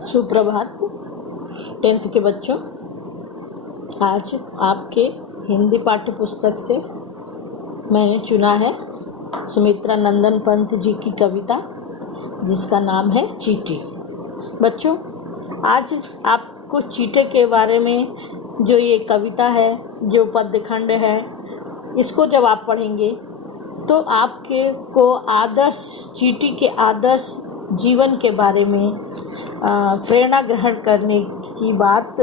सुप्रभात 10th के बच्चों। आज आपके हिंदी पाठ्य पुस्तक से मैंने चुना है सुमित्रा नंदन पंत जी की कविता जिसका नाम है चींटी। बच्चों, आज आपको चींटे के बारे में जो ये कविता है, जो पद्यखंड है, इसको जब आप पढ़ेंगे तो आपके को आदर्श चींटी के आदर्श जीवन के बारे में प्रेरणा ग्रहण करने की बात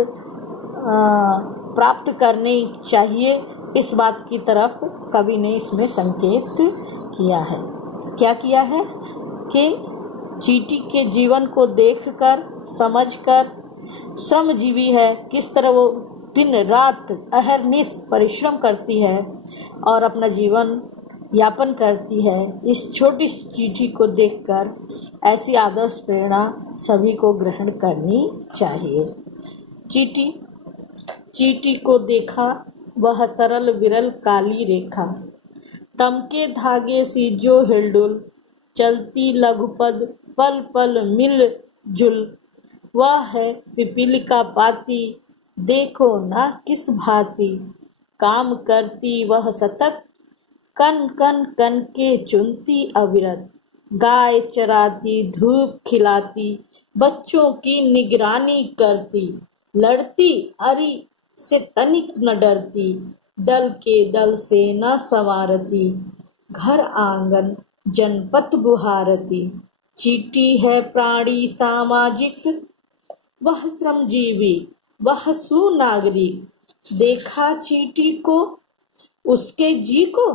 प्राप्त करनी चाहिए। इस बात की तरफ कवि ने इसमें संकेत किया है। क्या किया है कि चींटी के जीवन को देखकर, समझकर, श्रमजीवी है, किस तरह वो दिन रात अहरनिश परिश्रम करती है और अपना जीवन यापन करती है। इस छोटी चींटी को देखकर ऐसी आदर्श प्रेरणा सभी को ग्रहण करनी चाहिए। चींटी को देखा, वह सरल विरल काली रेखा, तमके धागे सी जो हिलडुल, चलती लघुपद पल पल मिल जुल, वह है पिपीलिका पाती, देखो ना किस भांति, काम करती वह सतत, कन कन कन के चुनती अविरत, गाय चराती धूप खिलाती, बच्चों की निगरानी करती, लड़ती अरी से तनिक न डरती, दल के दल से न संवारती, घर आंगन जनपत बुहारती। चींटी है प्राणी सामाजिक, वह श्रमजीवी, वह सुनागरिक, देखा चींटी को उसके जी को,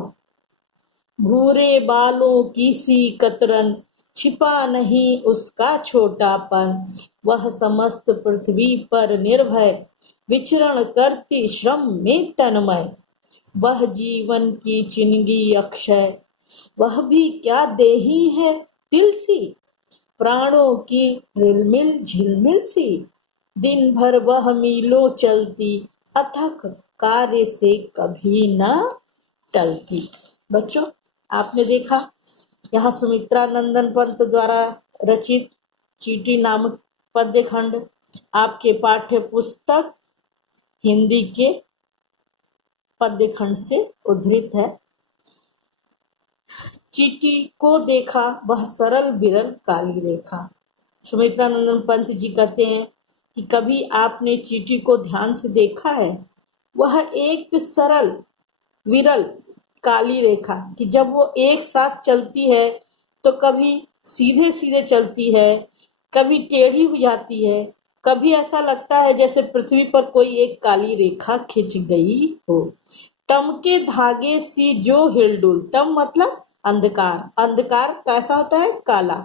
भूरे बालों की सी कतरन, छिपा नहीं उसका छोटापन, वह समस्त पृथ्वी पर निर्भय, विचरण करती श्रम में तन्मय, वह जीवन की चिंगी अक्षय, वह भी क्या देही है तिल सी, प्राणों की रिलमिल झिलमिल सी, दिन भर वह मीलों चलती, अथक कार्य से कभी न टलती। बच्चों, आपने देखा यहाँ सुमित्रा नंदन पंत द्वारा रचित चींटी नामक पद्यखंड आपके पाठ्य पुस्तक हिंदी के पद्यखंड से उद्धृत है। चींटी को देखा, वह सरल विरल काली रेखा। सुमित्रा नंदन पंत जी कहते हैं कि कभी आपने चींटी को ध्यान से देखा है? वह एक सरल विरल काली रेखा कि जब वो एक साथ चलती है तो कभी सीधे सीधे चलती है, कभी टेढ़ी हो जाती है, कभी ऐसा लगता है जैसे पृथ्वी पर कोई एक काली रेखा खिंच गई हो। तम के धागे सी जो हिलडुल, तम मतलब अंधकार, अंधकार कैसा होता है? काला।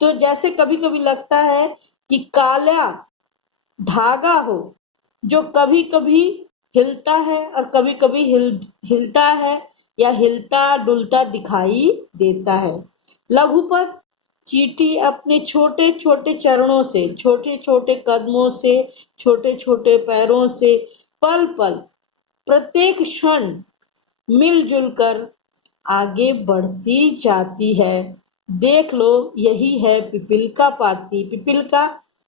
तो जैसे कभी कभी लगता है कि काला धागा हो जो कभी कभी हिलता है और कभी कभी हिलता है या हिलता डुलता दिखाई देता है। लघुपद, चींटी अपने छोटे छोटे चरणों से, छोटे छोटे कदमों से, छोटे छोटे पैरों से पल पल प्रत्येक क्षण मिलजुल कर आगे बढ़ती जाती है। देख लो, यही है पिपीलिका पाती। पिपीलिका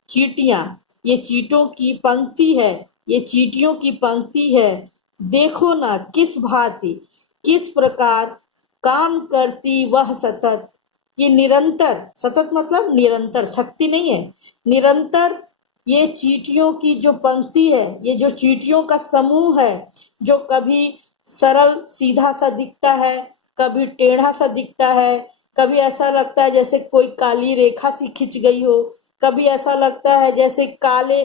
चींटियां, ये चींटों की पंक्ति है, ये चींटियों की पंक्ति है। देखो ना किस भांति, किस प्रकार काम करती वह सतत, कि निरंतर, सतत मतलब निरंतर, थकती नहीं है, निरंतर। ये चींटियों की जो पंक्ति है, ये जो चींटियों का समूह है, जो कभी सरल सीधा सा दिखता है, कभी टेढ़ा सा दिखता है, कभी ऐसा लगता है जैसे कोई काली रेखा सी खिंच गई हो, कभी ऐसा लगता है जैसे काले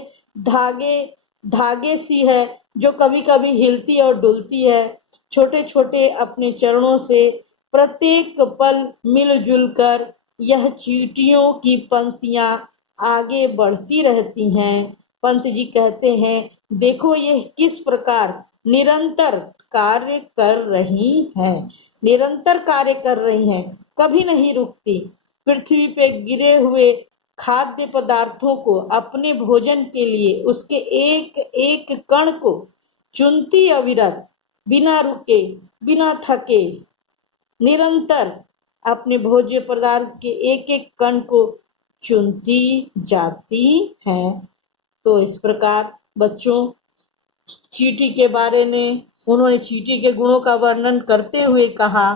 धागे सी है जो कभी कभी हिलती और डुलती है। छोटे छोटे अपने चरणों से प्रत्येक पल मिलजुल कर यह चींटियों की पंक्तियां आगे बढ़ती रहती हैं। पंत जी कहते हैं, देखो ये किस प्रकार निरंतर कार्य कर रही हैं, निरंतर कार्य कर रही हैं, कभी नहीं रुकती। पृथ्वी पे गिरे हुए खाद्य पदार्थों को अपने भोजन के लिए, उसके एक एक कण को चुनती अविरत, बिना रुके, बिना थके, निरंतर अपने भोज्य पदार्थ के एक एक कण को चुनती जाती हैं। तो इस प्रकार बच्चों चींटी के बारे में उन्होंने चींटी के गुणों का वर्णन करते हुए कहा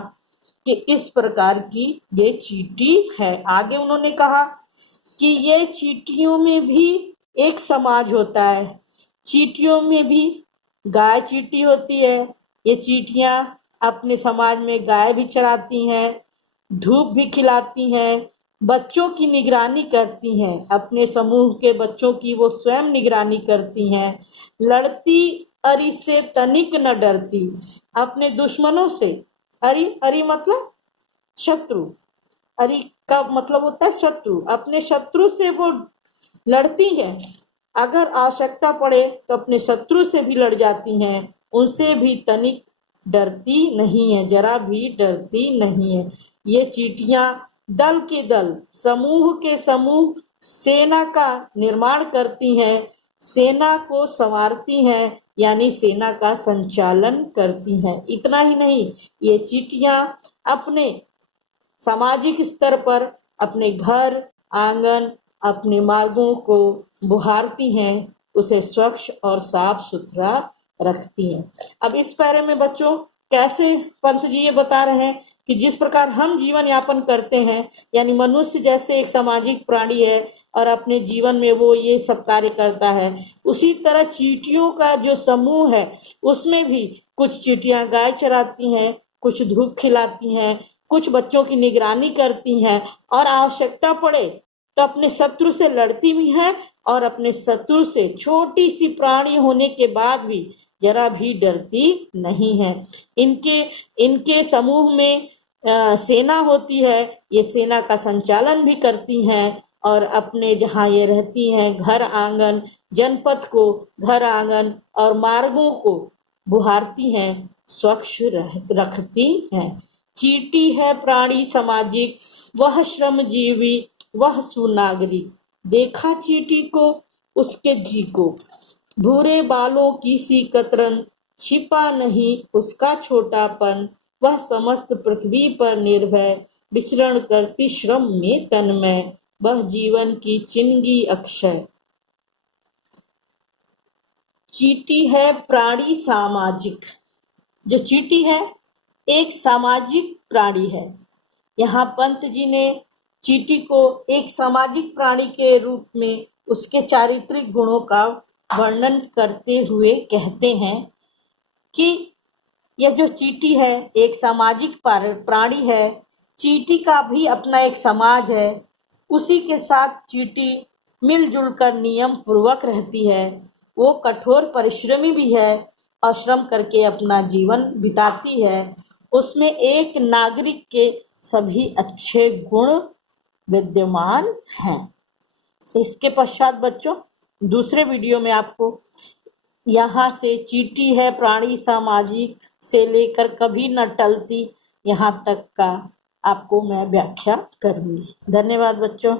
कि इस प्रकार की ये चींटी है। आगे उन्होंने कहा कि ये चींटियों में भी एक समाज होता है। चींटियों में भी गाय चींटी होती है। ये चींटियां अपने समाज में गाय भी चराती हैं, धूप भी खिलाती हैं, बच्चों की निगरानी करती हैं। अपने समूह के बच्चों की वो स्वयं निगरानी करती हैं। लड़ती अरि से तनिक न डरती, अपने दुश्मनों से। अरि अरि मतलब शत्रु, अरि का मतलब होता है शत्रु। अपने शत्रु से वो लड़ती हैं। अगर आवश्यकता पड़े तो अपने शत्रु से भी लड़ जाती हैं। उनसे भी तनिक डरती नहीं है, जरा भी डरती नहीं है। ये चींटियां दल के दल, समूह के समूह सेना का निर्माण करती हैं, सेना को संवारती हैं, यानी सेना का संचालन करती हैं। इतना ही नहीं, ये चींटियां अपने सामाजिक स्तर पर अपने घर आंगन, अपने मार्गों को बुहारती हैं, उसे स्वच्छ और साफ सुथरा रखती हैं। अब इस पैरे में बच्चों कैसे पंत जी ये बता रहे हैं कि जिस प्रकार हम जीवन यापन करते हैं, यानी मनुष्य जैसे एक सामाजिक प्राणी है और अपने जीवन में वो ये सब कार्य करता है, उसी तरह चींटियों का जो समूह है उसमें भी कुछ चींटियां गाय चराती हैं, कुछ धूप खिलाती हैं, कुछ बच्चों की निगरानी करती हैं और आवश्यकता पड़े तो अपने शत्रु से लड़ती भी हैं और अपने शत्रु से छोटी सी प्राणी होने के बाद भी जरा भी डरती नहीं है। इनके इनके समूह में सेना होती है। ये सेना का संचालन भी करती हैं और अपने जहाँ ये रहती हैं घर आंगन, जनपद को घर आंगन और मार्गों को बुहारती हैं, स्वच्छ रखती हैं। चींटी है प्राणी सामाजिक, वह श्रमजीवी, वह सुनागरिक। देखा चींटी को उसके जी को, भूरे बालों की सी कतरन, छिपा नहीं उसका छोटापन। वह समस्त पृथ्वी पर निर्भय, विचरण करती श्रम में तन्मय। वह जीवन की चिंगी अक्षय। चींटी है प्राणी सामाजिक। जो चींटी है एक सामाजिक प्राणी है। यहाँ पंत जी ने चींटी को एक सामाजिक प्राणी के रूप में उसके चारित्रिक गुणों का वर्णन करते हुए कहते हैं कि यह जो चींटी है एक सामाजिक प्राणी है। चींटी का भी अपना एक समाज है। उसी के साथ चींटी मिलजुल कर नियम पूर्वक रहती है। वो कठोर परिश्रमी भी है और श्रम करके अपना जीवन बिताती है। उसमें एक नागरिक के सभी अच्छे गुण विद्यमान हैं। इसके पश्चात बच्चों दूसरे वीडियो में आपको यहाँ से चींटी है प्राणी सामाजिक से लेकर कभी न टलती यहाँ तक का आपको मैं व्याख्या करूँगी। धन्यवाद बच्चों।